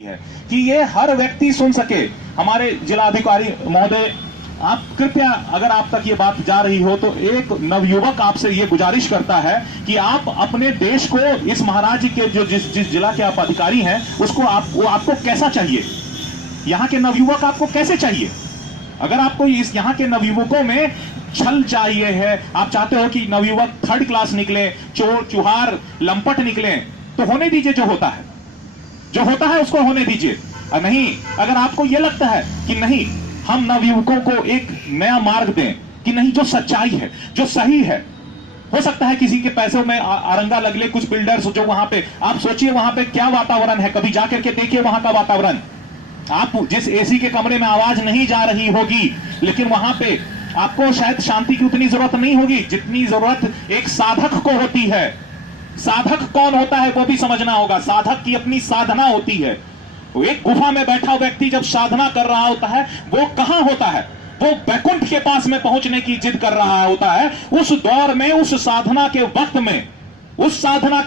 है कि ये हर व्यक्ति सुन सके। हमारे जिलाधिकारी महोदय, आप कृपया, अगर आप तक ये बात जा रही हो तो एक नवयुवक आपसे ये गुजारिश करता है कि आप अपने देश को, इस महाराज के जो जिस जिला के आप अधिकारी हैं उसको आपको कैसा चाहिए, यहाँ के नवयुवक आपको कैसे चाहिए। अगर आपको इस यहाँ के नवयुवकों में छल चाहिए है, आप चाहते हो कि नवयुवक थर्ड क्लास निकले, चोर चुहार लंपट निकले, तो होने दीजिए, जो होता है उसको होने दीजिए। नहीं, अगर आपको यह लगता है कि नहीं, हम नवयुवकों को एक नया मार्ग दें कि नहीं, जो सच्चाई है, जो सही है, हो सकता है किसी के पैसों में अरंगा लगले कुछ बिल्डर्स जो वहां पे, आप सोचिए वहां पे क्या वातावरण है, कभी जाकर के देखिए वहां का वातावरण। आप जिस एसी के कमरे में आवाज नहीं जा रही होगी, लेकिन वहां पे आपको शायद शांति की उतनी जरूरत नहीं होगी जितनी जरूरत एक साधक को होती है। साधक कौन होता है वो भी समझना होगा। साधक की अपनी साधना होती है। एक गुफा में बैठा व्यक्ति जब साधना कर रहा होता है, वो कहां होता है, वो बैकुंठ के पास में पहुंचने की जिद कर रहा होता है। उस दौर में, उस साधना के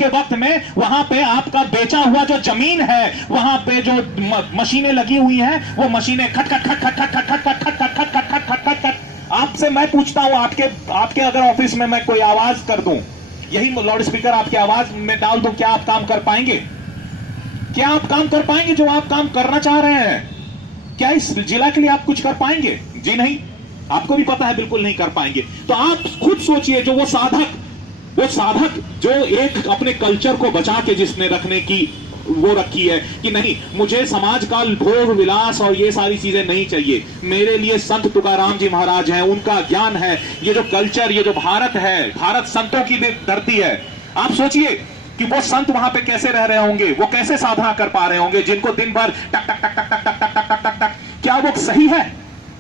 वक्त में, वहां पे आपका बेचा हुआ जो जमीन है, वहां पे जो मशीनें लगी हुई हैं, वो मशीनें खट खट खट खट खट खट खट खट खट खट खट खट खट खट खट। आपसे मैं पूछता हूं, आपके अगर ऑफिस में मैं कोई आवाज कर दूं, यही लाउड स्पीकर आपकी आवाज में डाल दूं, क्या आप काम कर पाएंगे? क्या आप काम कर पाएंगे जो आप काम करना चाह रहे हैं? क्या इस जिला के लिए आप कुछ कर पाएंगे? जी नहीं, आपको भी पता है बिल्कुल नहीं कर पाएंगे। तो आप खुद सोचिए, जो वो साधक जो एक अपने कल्चर को बचा के जिसने रखने की वो रखी है कि नहीं, मुझे समाज का भोग विलास और ये सारी चीजें नहीं चाहिए, मेरे लिए संत तुकाराम जी महाराज हैं, उनका ज्ञान है, ये जो कल्चर, ये जो भारत है, भारत संतों की धरती है। आप सोचिए कि वो संत वहां पे कैसे रह रहे होंगे, वो कैसे साधना कर पा रहे होंगे, जिनको दिन भर टक टक टक टक टक टक टक टक टक टक। क्या वो सही है?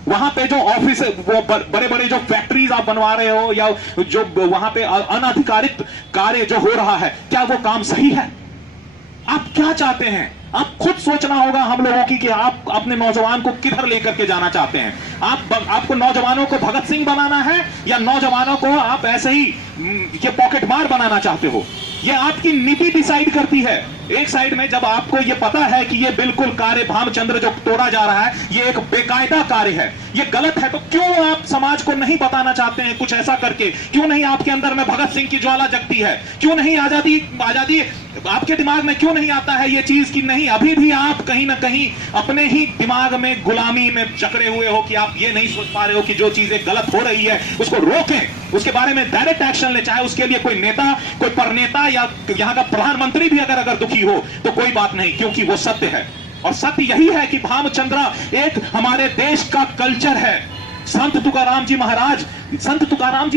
वहां पे जो ऑफिस, वो बड़े बड़े जो फैक्ट्रीज आप बनवा रहे हो, या जो वहां पे अनधिकारित कार्य जो हो रहा है, क्या वो काम सही है? आप क्या चाहते हैं? आप खुद सोचना होगा हम लोगों की कि आप अपने नौजवान को किधर लेकर के जाना चाहते हैं। आपको नौजवानों को भगत सिंह बनाना है, या नौजवानों को आप ऐसे ही ये पॉकेट मार बनाना चाहते हो? ये आपकी नीति डिसाइड करती है। एक साइड में जब आपको ये पता है कि ये बिल्कुल कार्य भामचंद्र जो तोड़ा जा रहा है, ये एक बेकायदा कार्य है, ये गलत है, तो क्यों आप समाज को नहीं बताना चाहते हैं कुछ ऐसा करके? क्यों नहीं आपके अंदर में भगत सिंह की ज्वाला जगती है? क्यों नहीं आजादी आपके दिमाग में क्यों नहीं आता है ये चीज कि नहीं, अभी भी आप कहीं ना कहीं अपने ही दिमाग में गुलामी में जकड़े हुए हो कि आप ये नहीं सोच पा रहे हो कि जो चीजें गलत हो रही है उसको रोकें, उसके बारे में डायरेक्ट एक्शन ले। चाहे उसके लिए कोई नेता, कोई परनेता या यहाँ का प्रधानमंत्री भी अगर दुखी हो तो कोई बात नहीं, क्योंकि वो सत्य है। और सत्य यही है कि भामचंद्रा एक हमारे देश का कल्चर है। संत तुकाराम जी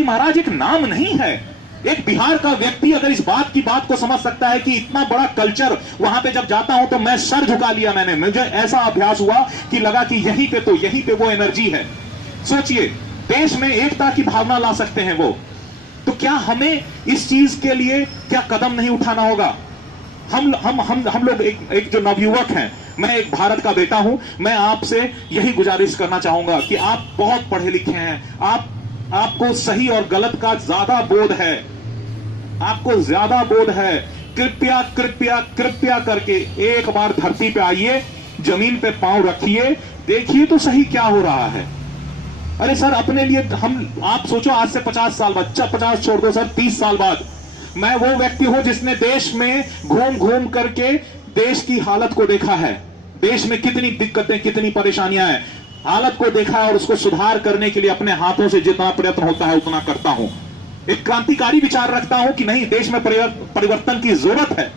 महाराज एक नाम नहीं है। एक बिहार का व्यक्ति अगर इस बात को समझ सकता है कि इतना बड़ा कल्चर, वहां पे जब जाता हूं तो मैं सर झुका लिया, मुझे ऐसा अभ्यास हुआ कि लगा कि यहीं पे वो एनर्जी है। सोचिए, देश में एकता की भावना ला सकते हैं वो, तो क्या हमें इस चीज के लिए क्या कदम नहीं उठाना होगा? हम लोग एक जो नवयुवक हैं, मैं एक भारत का बेटा हूं, मैं आपसे यही गुजारिश करना चाहूंगा कि आप बहुत पढ़े लिखे हैं, आपको सही और गलत का ज्यादा बोध है, कृपया कृपया कृपया करके एक बार धरती पे आइए, जमीन पे पांव रखिए, देखिए तो सही क्या हो रहा है। अरे सर, अपने लिए आप सोचो, आज से 50 साल बाद, 50 छोड़ दो सर, 30 साल बाद मैं वो व्यक्ति हूं जिसने देश में घूम घूम करके देश की हालत को देखा है, देश में कितनी दिक्कतें, कितनी परेशानियां हैं, हालत को देखा है, और उसको सुधार करने के लिए अपने हाथों से जितना प्रयत्न होता है उतना करता हूं। एक क्रांतिकारी विचार रखता हूं कि नहीं, देश में परिवर्तन की जरूरत है।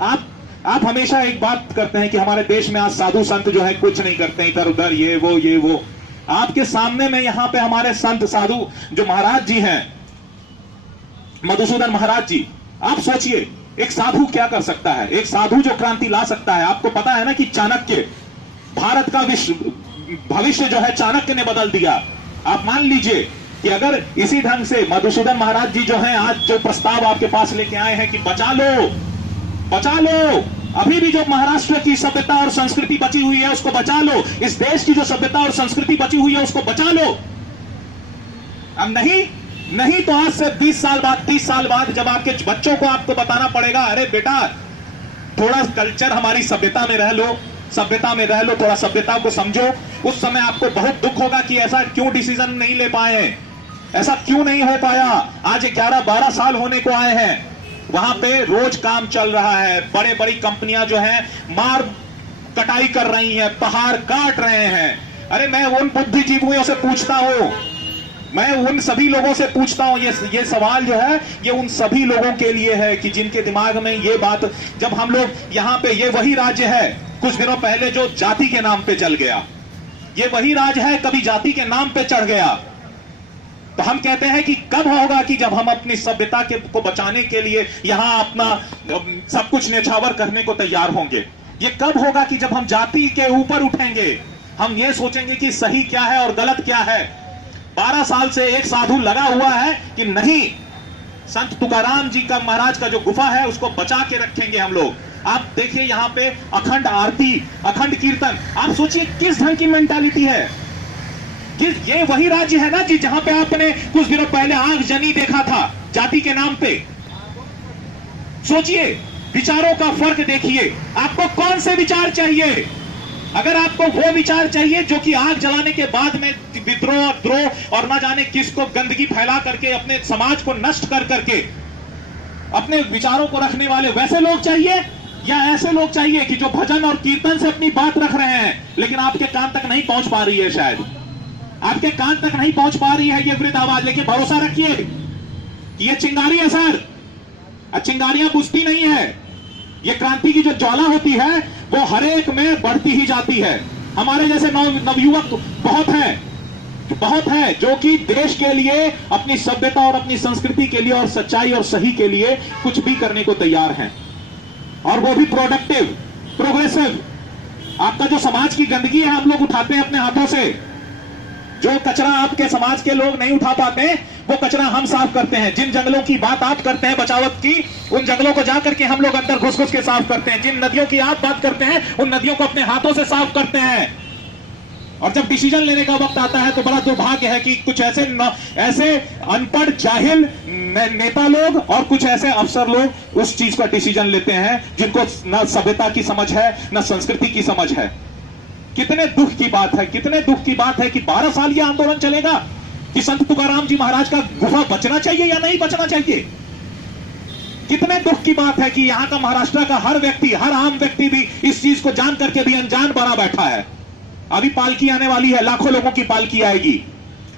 आप हमेशा एक बात करते हैं कि हमारे देश में आज साधु संत जो है कुछ नहीं करते, इधर उधर ये वो। आपके सामने में यहां पे हमारे संत साधु जो महाराज जी हैं, मधुसूदन महाराज जी, आप सोचिए एक साधु क्या कर सकता है, एक साधु जो क्रांति ला सकता है। आपको पता है ना कि चाणक्य, भारत का भविष्य जो है चाणक्य ने बदल दिया। आप मान लीजिए कि अगर इसी ढंग से मधुसूदन महाराज जी जो हैं, आज जो प्रस्ताव आपके पास लेके आए हैं कि बचा लो, अभी भी जो महाराष्ट्र की सभ्यता और संस्कृति बची हुई है उसको बचा लो, इस देश की जो सभ्यता और संस्कृति बची हुई है उसको बचा लो। अब नहीं तो आज से 20 साल बाद, 30 साल बाद जब आपके बच्चों को आपको बताना पड़ेगा, अरे बेटा थोड़ा कल्चर हमारी सभ्यता में रह लो, सभ्यता में रह लो, थोड़ा सभ्यता को समझो। उस समय आपको बहुत दुख होगा कि ऐसा क्यों डिसीजन नहीं ले पाए, ऐसा क्यों नहीं हो पाया। आज 11-12 साल होने को आए हैं, वहां पे रोज काम चल रहा है, बड़े बड़ी कंपनियां जो हैं मार कटाई कर रही हैं, पहाड़ काट रहे हैं। अरे मैं उन बुद्धिजीवियों से पूछता हूं, मैं उन सभी लोगों से पूछता हूं, ये सवाल जो है ये उन सभी लोगों के लिए है कि जिनके दिमाग में ये बात, जब हम लोग यहां पे, ये वही राज्य है कुछ दिनों पहले जो जाति के नाम पे चल गया, ये वही राज्य है कभी जाति के नाम पे चढ़ गया। तो हम कहते हैं कि कब होगा कि जब हम अपनी सभ्यता को बचाने के लिए यहां अपना सब कुछ न्यौछावर करने को तैयार होंगे। ये कब होगा कि जब हम जाति के ऊपर उठेंगे, हम ये सोचेंगे कि सही क्या है और गलत क्या है। 12 साल से एक साधु लगा हुआ है कि नहीं, संत तुकाराम जी का, महाराज का जो गुफा है उसको बचा के रखेंगे हम लोग। आप देखिए यहाँ पे अखंड आरती, अखंड कीर्तन, आप सोचिए किस ढंग की मेंटालिटी है। ये वही राज्य है ना जी जहां पे आपने कुछ दिनों पहले आगजनी देखा था जाति के नाम पे। सोचिए, विचारों का फर्क देखिए, आपको कौन से विचार चाहिए। अगर आपको वो विचार चाहिए जो कि आग जलाने के बाद में विद्रोह, द्रोह और ना जाने किसको गंदगी फैला करके अपने समाज को नष्ट कर करके अपने विचारों को रखने वाले वैसे लोग चाहिए, या ऐसे लोग चाहिए कि जो भजन और कीर्तन से अपनी बात रख रहे हैं लेकिन आपके कान तक नहीं पहुंच पा रही है, शायद आपके कान तक नहीं पहुंच पा रही है ये वृद्ध आवाज। लेकिन भरोसा रखिए कि ये चिंगारी है सर, चिंगारियां बुझती नहीं है। ये क्रांति की जो ज्वाला होती है वो हर एक में बढ़ती ही जाती है। हमारे जैसे नवयुवक बहुत है जो कि देश के लिए, अपनी सभ्यता और अपनी संस्कृति के लिए और सच्चाई और सही के लिए कुछ भी करने को तैयार हैं, और वो भी प्रोडक्टिव, प्रोग्रेसिव। आपका जो समाज की गंदगी है हम लोग उठाते हैं अपने हाथों से। जो कचरा आपके समाज के लोग नहीं उठा पाते वो कचरा हम साफ करते हैं। जिन जंगलों की बात आप करते हैं बचावत की, उन जंगलों को जाकर के हम लोग अंदर घुस घुस के साफ करते हैं। जिन नदियों की आप बात करते हैं उन नदियों को अपने हाथों से साफ करते हैं। और जब डिसीजन लेने का वक्त आता है तो बड़ा दुर्भाग्य है कि कुछ ऐसे अनपढ़ जाहिल नेता लोग और कुछ ऐसे अफसर लोग उस चीज का डिसीजन लेते हैं जिनको न सभ्यता की समझ है न संस्कृति की समझ है। कितने दुख की बात है, कितने दुख की बात है कि 12 साल यह आंदोलन चलेगा कि संत तुकाराम जी महाराज का गुफा बचना चाहिए या नहीं बचना चाहिए। कितने दुख की बात है कि यहां का, महाराष्ट्र का हर व्यक्ति, हर आम व्यक्ति भी इस चीज को जान करके भी अनजान बना बैठा है। अभी पालकी आने वाली है, लाखों लोगों की पालकी आएगी।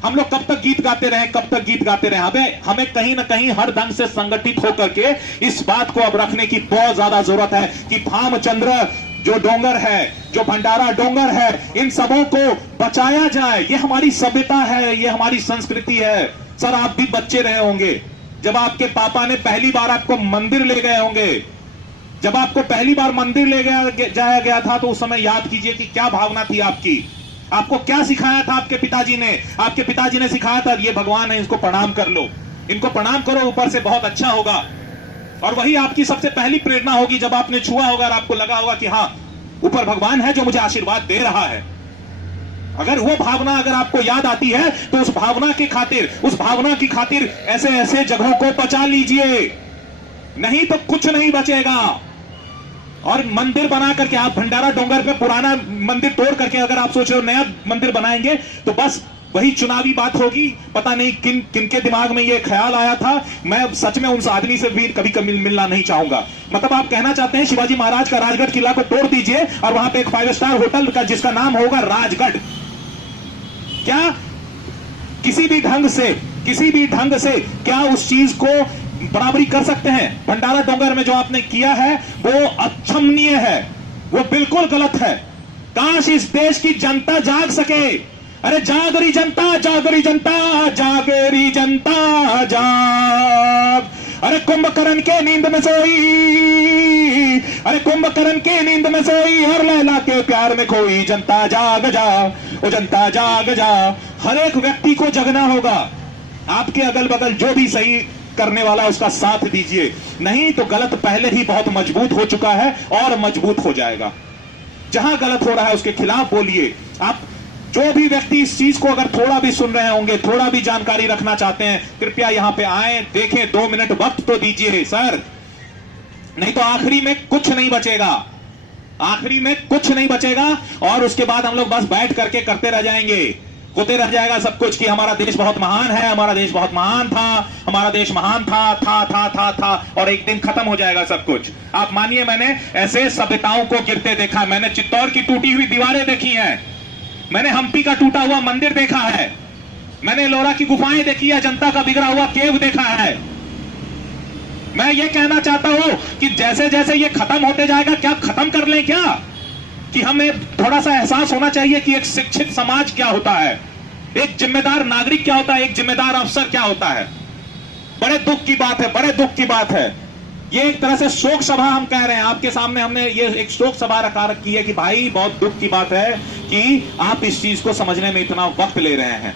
हम लोग कब तक गीत गाते रहे, कब तक गीत गाते रहे। हमें कहीं ना कहीं हर ढंग से संगठित होकर के इस बात को अब रखने की बहुत ज्यादा जरूरत है कि भामचंद्र जो डोंगर है, जो भंडारा डोंगर है, इन सबों को बचाया जाए। ये हमारी सभ्यता है, ये हमारी संस्कृति है। सर आप भी बच्चे रहे होंगे जब आपके पापा ने पहली बार आपको मंदिर ले गए होंगे। जब आपको पहली बार मंदिर ले जाया गया था तो उस समय याद कीजिए कि क्या भावना थी आपकी। आपको क्या सिखाया था आपके पिताजी ने? आपके पिताजी ने सिखाया था ये भगवान है, इसको प्रणाम कर लो, इनको प्रणाम करो, ऊपर से बहुत अच्छा होगा। और वही आपकी सबसे पहली प्रेरणा होगी जब आपने छुआ होगा और आपको लगा होगा कि हाँ ऊपर भगवान है जो मुझे आशीर्वाद दे रहा है। अगर वो भावना अगर आपको याद आती है तो उस भावना की खातिर ऐसे ऐसे जगहों को बचा लीजिए, नहीं तो कुछ नहीं बचेगा। और मंदिर बना करके आप भंडारा डोंगर पे पुराना मंदिर तोड़ करके अगर आप सोच रहे हो नया मंदिर बनाएंगे तो बस वही चुनावी बात होगी। पता नहीं किनके दिमाग में ये ख्याल आया था। मैं सच में उस आदमी से भी कभी कभी मिलना नहीं चाहूंगा। मतलब आप कहना चाहते हैं शिवाजी महाराज का राजगढ़ किला को तोड़ दीजिए और वहां पे एक 5 स्टार होटल का जिसका नाम होगा राजगढ़। क्या किसी भी ढंग से क्या उस चीज को बराबरी कर सकते हैं? भंडारा डोंगर में जो आपने किया है वो अक्षमनीय है, वो बिल्कुल गलत है। काश इस देश की जनता जाग सके। अरे जागरी जनता, जागरी जनता, जागरी जनता जाग। अरे कुंभकर्ण के नींद में सोई, अरे कुंभकर्ण के नींद में सोई, हर लैला के प्यार में खोई, जनता जाग जा, ओ जनता जाग जा। हर एक व्यक्ति को जगना होगा। आपके अगल बगल जो भी सही करने वाला उसका साथ दीजिए, नहीं तो गलत पहले ही बहुत मजबूत हो चुका है और मजबूत हो जाएगा। जहां गलत हो रहा है उसके खिलाफ बोलिए। आप जो भी व्यक्ति इस चीज को अगर थोड़ा भी सुन रहे होंगे, थोड़ा भी जानकारी रखना चाहते हैं, कृपया यहां पे आए, देखें, 2 मिनट वक्त तो दीजिए। सर नहीं तो आखिरी में कुछ नहीं बचेगा, आखिरी में कुछ नहीं बचेगा। और उसके बाद हम लोग बस बैठ करके करते रह जाएंगे, होते रह जाएगा सब कुछ कि हमारा देश बहुत महान है, हमारा देश बहुत महान था, हमारा देश महान था और एक दिन खत्म हो जाएगा सब कुछ। आप मानिए, मैंने ऐसे सभ्यताओं को गिरते देखा, मैंने चित्तौड़ की टूटी हुई दीवारें देखी हैं, मैंने हम्पी का टूटा हुआ मंदिर देखा है, मैंने एलोरा की गुफाएं देखी है, जनता का बिगड़ा हुआ केव देखा है। मैं ये कहना चाहता हूं कि जैसे जैसे ये खत्म होते जाएगा, क्या खत्म कर लें क्या, कि हमें थोड़ा सा एहसास होना चाहिए कि एक शिक्षित समाज क्या होता है, एक जिम्मेदार नागरिक क्या होता है, एक जिम्मेदार अफसर क्या होता है। बड़े दुख की बात है, बड़े दुख की बात है। ये एक तरह से शोक सभा हम कह रहे हैं आपके सामने, हमने ये एक शोक सभा रखी है कि भाई बहुत दुख की बात है कि आप इस चीज को समझने में इतना वक्त ले रहे हैं।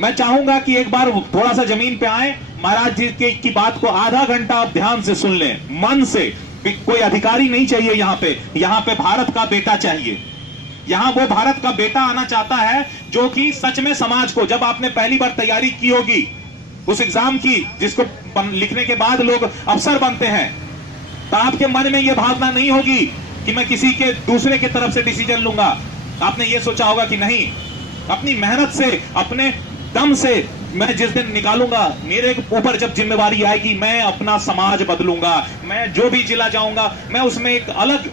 मैं चाहूंगा कि एक बार थोड़ा सा जमीन पे आए, महाराज जी की बात को आधा घंटा आप ध्यान से सुन लें, मन से। कोई अधिकारी नहीं चाहिए यहाँ पे भारत का बेटा चाहिए। यहां वो भारत का बेटा आना चाहता है जो कि सच में समाज को, जब आपने पहली बार तैयारी की होगी उस एग्जाम की जिसको लिखने के बाद लोग अफसर बनते हैं, तो आपके मन में यह भावना नहीं होगी कि मैं किसी के दूसरे की तरफ से डिसीजन लूंगा। आपने ये सोचा होगा कि नहीं, अपनी मेहनत से, अपने दम से मैं जिस दिन निकालूंगा, मेरे ऊपर जब जिम्मेवारी आएगी, मैं अपना समाज बदलूंगा। मैं जो भी जिला जाऊंगा, मैं उसमें एक अलग,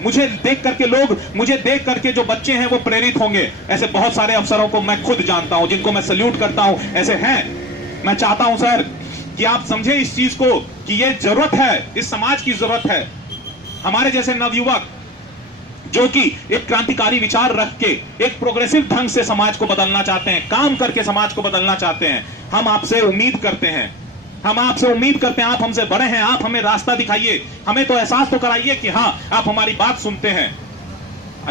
मुझे देख करके जो बच्चे हैं वो प्रेरित होंगे। ऐसे बहुत सारे अफसरों को मैं खुद जानता हूं, जिनको मैं सल्यूट करता हूं, ऐसे हैं। मैं चाहता हूं सर कि आप समझे इस चीज को कि ये जरूरत है, इस समाज की जरूरत है। हमारे जैसे नवयुवक जो कि एक क्रांतिकारी विचार रख के एक प्रोग्रेसिव ढंग से समाज को बदलना चाहते हैं, काम करके समाज को बदलना चाहते हैं, हम आपसे उम्मीद करते हैं, आप हमसे बड़े हैं, आप हमें रास्ता दिखाइए, हमें तो एहसास तो कराइए कि हाँ आप हमारी बात सुनते हैं।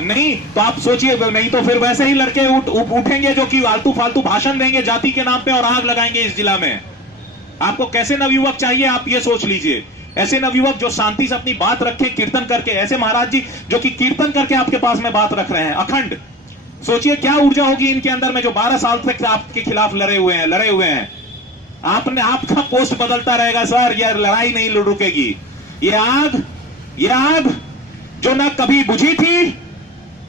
नहीं तो आप सोचिए, नहीं तो फिर वैसे ही लड़के उठेंगे जो कि आलतू फालतू भाषण देंगे जाति के नाम पे और आग लगाएंगे इस जिला में। आपको कैसे नवयुवक चाहिए, आप ये सोच लीजिए। ऐसे नवयुवक जो शांति से अपनी बात रखें, कीर्तन करके, ऐसे महाराज जी जो कि कीर्तन करके आपके पास में बात रख रहे हैं अखंड। सोचिए क्या ऊर्जा होगी इनके अंदर में, जो 12 साल तक आपके खिलाफ लड़े हुए हैं। आपका पोस्ट बदलता रहेगा सर, यह लड़ाई नहीं रुकेगी। ये आग जो न कभी बुझी थी,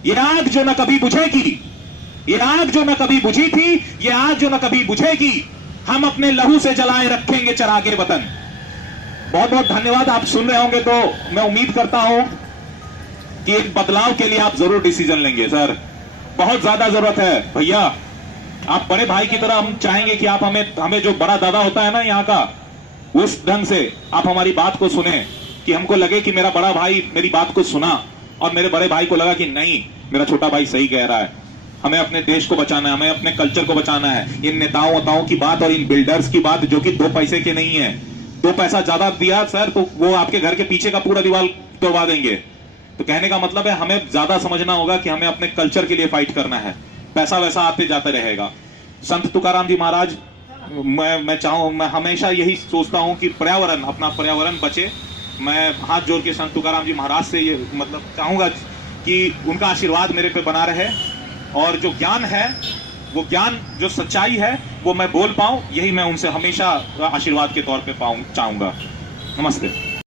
ये आग जो न कभी बुझेगी, ये आग जो न कभी बुझी थी, ये आग जो न कभी बुझेगी, हम अपने लहू से जलाए रखेंगे चरागे वतन। बहुत बहुत धन्यवाद। आप सुन रहे होंगे तो मैं उम्मीद करता हूं कि एक बदलाव के लिए आप जरूर डिसीजन लेंगे सर, बहुत ज्यादा जरूरत है भैया। आप बड़े भाई की तरह हम चाहेंगे कि आप हमें जो बड़ा दादा होता है ना यहाँ का, उस ढंग से आप हमारी बात को सुने, कि हमको लगे कि मेरा बड़ा भाई मेरी बात को सुना और मेरे बड़े भाई को लगा कि नहीं, मेरा छोटा भाई सही कह रहा है, हमें अपने देश को बचाना है, हमें अपने कल्चर को बचाना है। इन नेताओं की बात और इन बिल्डर्स की बात जो कि 2 पैसे के नहीं है, 2 पैसा ज्यादा दिया सर तो वो आपके घर के पीछे का पूरा दीवार तोड़वा देंगे। तो कहने का मतलब है हमें ज्यादा समझना होगा कि हमें अपने कल्चर के लिए फाइट करना है, पैसा वैसा आते जाते रहेगा। संत तुकाराम जी महाराज, मैं हमेशा यही सोचता हूं कि पर्यावरण, अपना पर्यावरण बचे। मैं हाथ जोड़ के संत तुकाराम जी महाराज से ये मतलब चाहूंगा कि उनका आशीर्वाद मेरे पे बना रहे, और जो ज्ञान है, वो ज्ञान, जो सच्चाई है, वो मैं बोल पाऊं, यही मैं उनसे हमेशा आशीर्वाद के तौर पे चाहूंगा। नमस्ते।